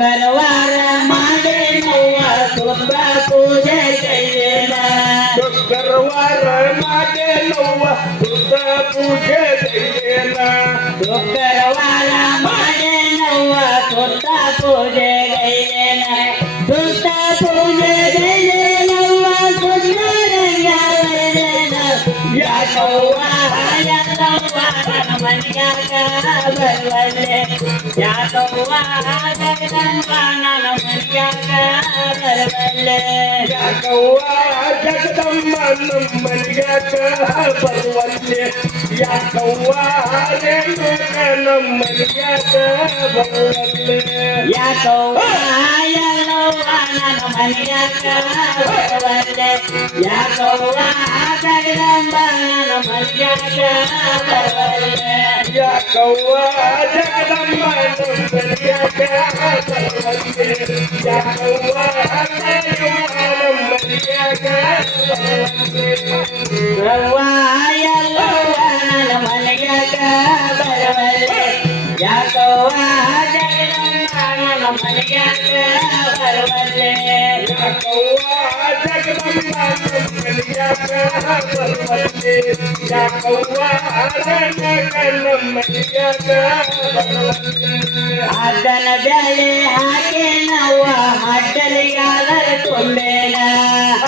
ಶುಕ್ರವಾರ ಮಾಡಿ ನವ್ವ ಸುತ್ತ ಪೂಜೆ ಕೈಲೇನ ಶುಕ್ರವಾರ ಮಾಡೆ ನವ್ವ ಸುತ್ತ ಪೂಜೆ ಕೈಲೇನ ಶುಕ್ರವಾರ ಮಾಡಿ ನವ್ವ ಸುತ್ತ ಪೂಜೆ ಕೈಲೇನ ಸುತ್ತ ಪೂಜೆ ಕೈಲೇನವ್ವ ಸುಂದರಂಗ ಬರೆದೇನ ಯಾಕವ್ವ ಎಲ್ಲವ್ವ ನನ್ನ ಮನೆಯಾಗ ಬರುವಲ್ಲೆ ಯಾಕವ್ವ ಜಗದಂಬ ನನ್ನ ಮನೆಯಾಗ ಬರುವಲ್ಲೆ ಯಾಕವ್ವ ಜಗದಮ್ಮ ನಮ್ಮ ಮನೆಯಾಗ ಬರುವಲ್ಲೆ ಯಾಕವ್ವ ರೇಣುಕ ನಮ್ಮ ಮನೆಯಾಗ ಬರುವಲ್ಲೆ ಯಾಕವ್ವ ಎಲ್ಲವ್ವ ನನ್ನ ಮನೆಯಾಗ ಬರುವಲ್ಲೆ ಯಾಕವ್ವ ಜಗದಂಬ ನನ್ನ ಮನೆಯಾಗ ಬರುವಲ್ಲೆ ಯಾಕವ್ವ ಜಗದಮ್ಮ ನಮ್ಮ ಮನೆಯಾಗ ಬರುವಲ್ಲೆ ಯಾಕವ್ವ ನಮ್ಮ ಮನೆಯಾಗ ಬರುವಲ್ಲೆ ಯವ್ವ ಎಲ್ಲವ್ವ ನನ್ನ ಮನೆಯಾಗ ಬರುವಲ್ಲೆ ಯಾಕವ್ವ ಜಗದಂಬ ನನ್ನ ಮನೆಯಾಗ ಬರುವಲ್ಲೆ ಯಾಕವ್ವ ಜಗದಮ್ಮ ನಮ್ಮ ಮನೆಯಾಗ ಬರುವಲ್ಲೆ ಯಾಕವ್ವ ರೇಣುಕ ನಮ್ಮ ಮನೆಯಾಗ ಬರುವಲ್ಲೆ ಅದನ ಬ್ಯಾಳೆ ಹಾಕಿ ನಾವು ಹಡ್ಡಲಿಗಾದರೆ ತುಂಬೇನ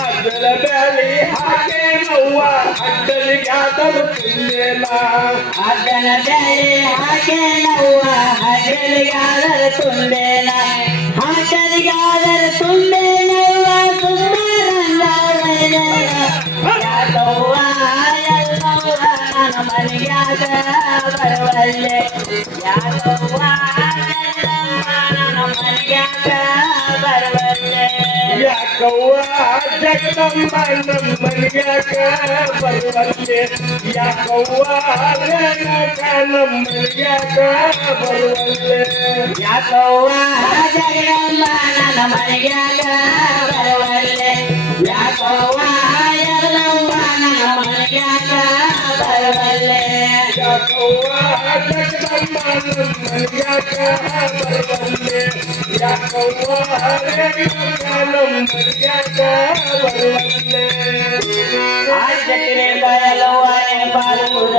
ಅಡ್ಡಲ ಬ್ಯಾಳಿ ಹಾಗೆ ನವ್ವ ಅಡ್ಡಲಿಗಾದರೂ ತಿನ್ನೇನ ಅದನ ಬ್ಯಾಳೆ ಹಾಕಿ ನಾವು ಹಡ್ಡಲಿಗಾದರೆ ತುಂಬೇನ ಹಡ್ಡಲಿಗಾದರೆ ತುಂಬೇನವ್ವ ಸುಂದರಂಗ ಬೈದೇನ ಯಾಕವ್ವ ಎಲ್ಲವ್ವ ನನ್ನ ಮನೆಯಾಗ ಬರುವಲ್ಲೆ ಯಾಕವ್ವ ನನ್ನ ಮನೆಯಾಗ ಬರುವಲ್ಲೆ ಯಾಕವ್ವ ಜಗದಮ್ಮ ನಮ್ಮ ಮನೆಯಾಗ ಬರುವಲ್ಲೆ ಯಾಕವ್ವ ರೇಣುಕ ನಮ್ಮ ಮನೆಯಾಗ ಬರುವಲ್ಲೆ ಯಾಕವ್ವ ಜಗದಂಬ ನನ್ನ ಮನೆಯಾಗ ಬರುವಲ್ಲೆ ಯಾಕವ್ವ ಎಲ್ಲವ್ವ ನನ್ನ ಮನೆಯಾಗ ಬರುವಲ್ಲೆ ಯಾಕವ್ವ ಜಗದಮ್ಮ ನಮ್ಮ ಮನೆಯಾಗ ಬರುವಲ್ಲೆ ಯಾಕವ್ವ ರೇಣುಕ ನಮ್ಮ ಮನೆಯಾಗ ಬರುವಲ್ಲೆ ಆಯ್ತಕ್ರೆ ಬಯಲವ್ವ ಪಾಲ್ಗುಡ